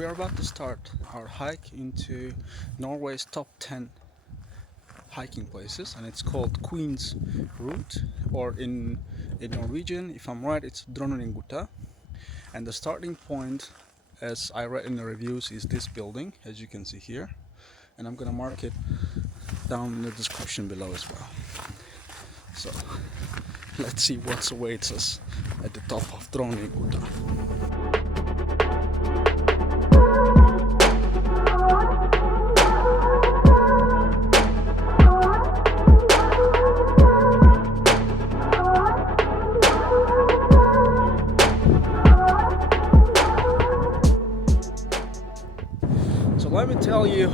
We are about to start our hike into Norway's top 10 hiking places, and it's called Queen's Route, or in Norwegian, if I'm right, it's Dronningruta. And the starting point, as I read in the reviews, is this building, as you can see here. And I'm gonna mark it down in the description below as well. So let's see what awaits us at the top of Dronningruta. So let me tell you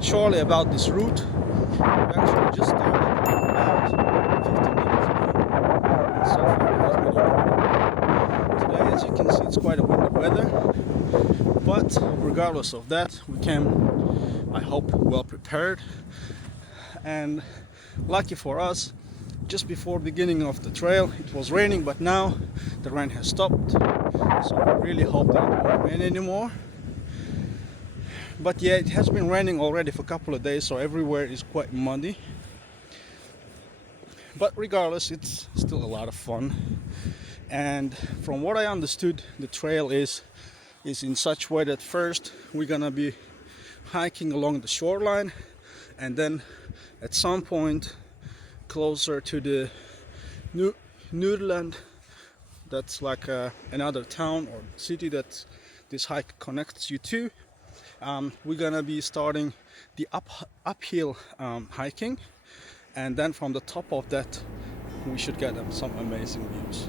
shortly about this route. We actually just started about 15 minutes ago, and so far it has been incredible. Today, as you can see, it's quite a windy weather, but regardless of that, we came, I hope, well prepared. And lucky for us, just before beginning of the trail, it was raining, but now the rain has stopped, so we really hope that it won't rain anymore. But yeah, it has been raining already for a couple of days, so everywhere is quite muddy. But regardless, it's still a lot of fun. And from what I understood, the trail is in such way that first we're gonna be hiking along the shoreline, and then at some point closer to the Nordland, that's like another town or city that this hike connects you to. We're gonna be starting the uphill hiking, and then from the top of that we should get some amazing views.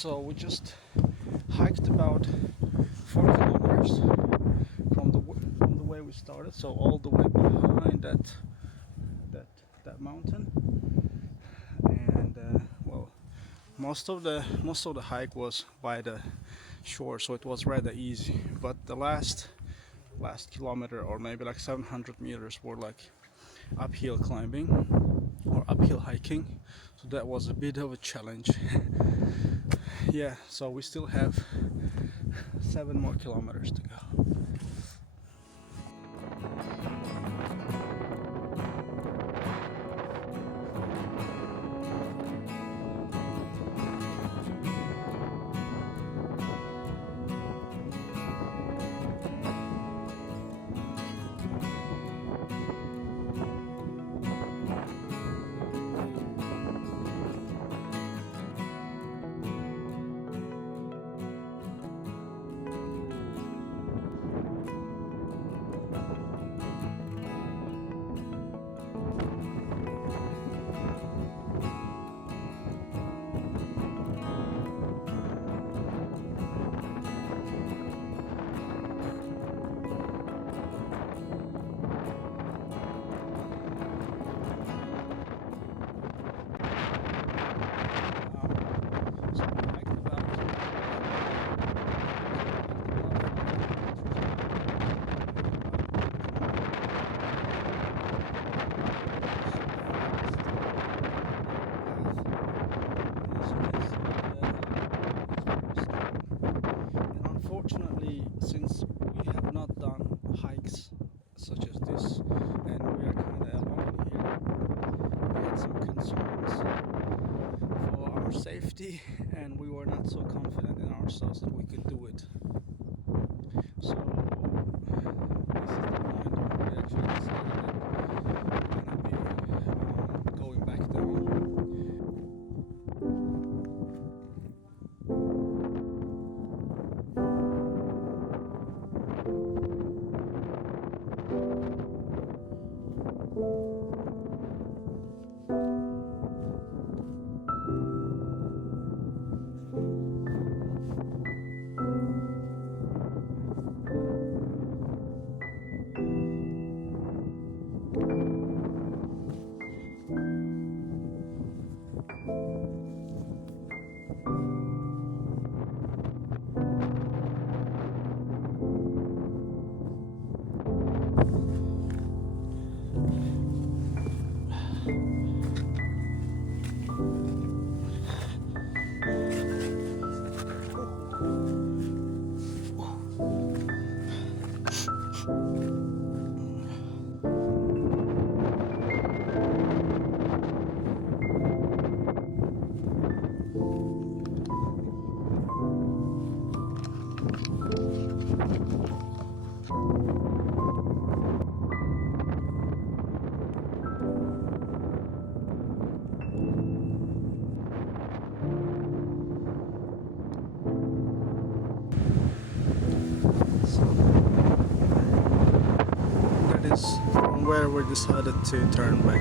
So we just hiked about 4 kilometers from the way we started, so all the way behind that mountain. And well, most of the hike was by the shore, so it was rather easy. But the last kilometer, or maybe like 700 meters, were like uphill climbing or uphill hiking, so that was a bit of a challenge. Yeah, so we still have 7 more kilometers to go. Unfortunately, since we have not done hikes such as this, and we are kind of alone here, we had some concerns for our safety, and we were not so confident in ourselves that we could do it. So this is the point where we actually decided that we're gonna be going back down. That is from where we decided to turn back.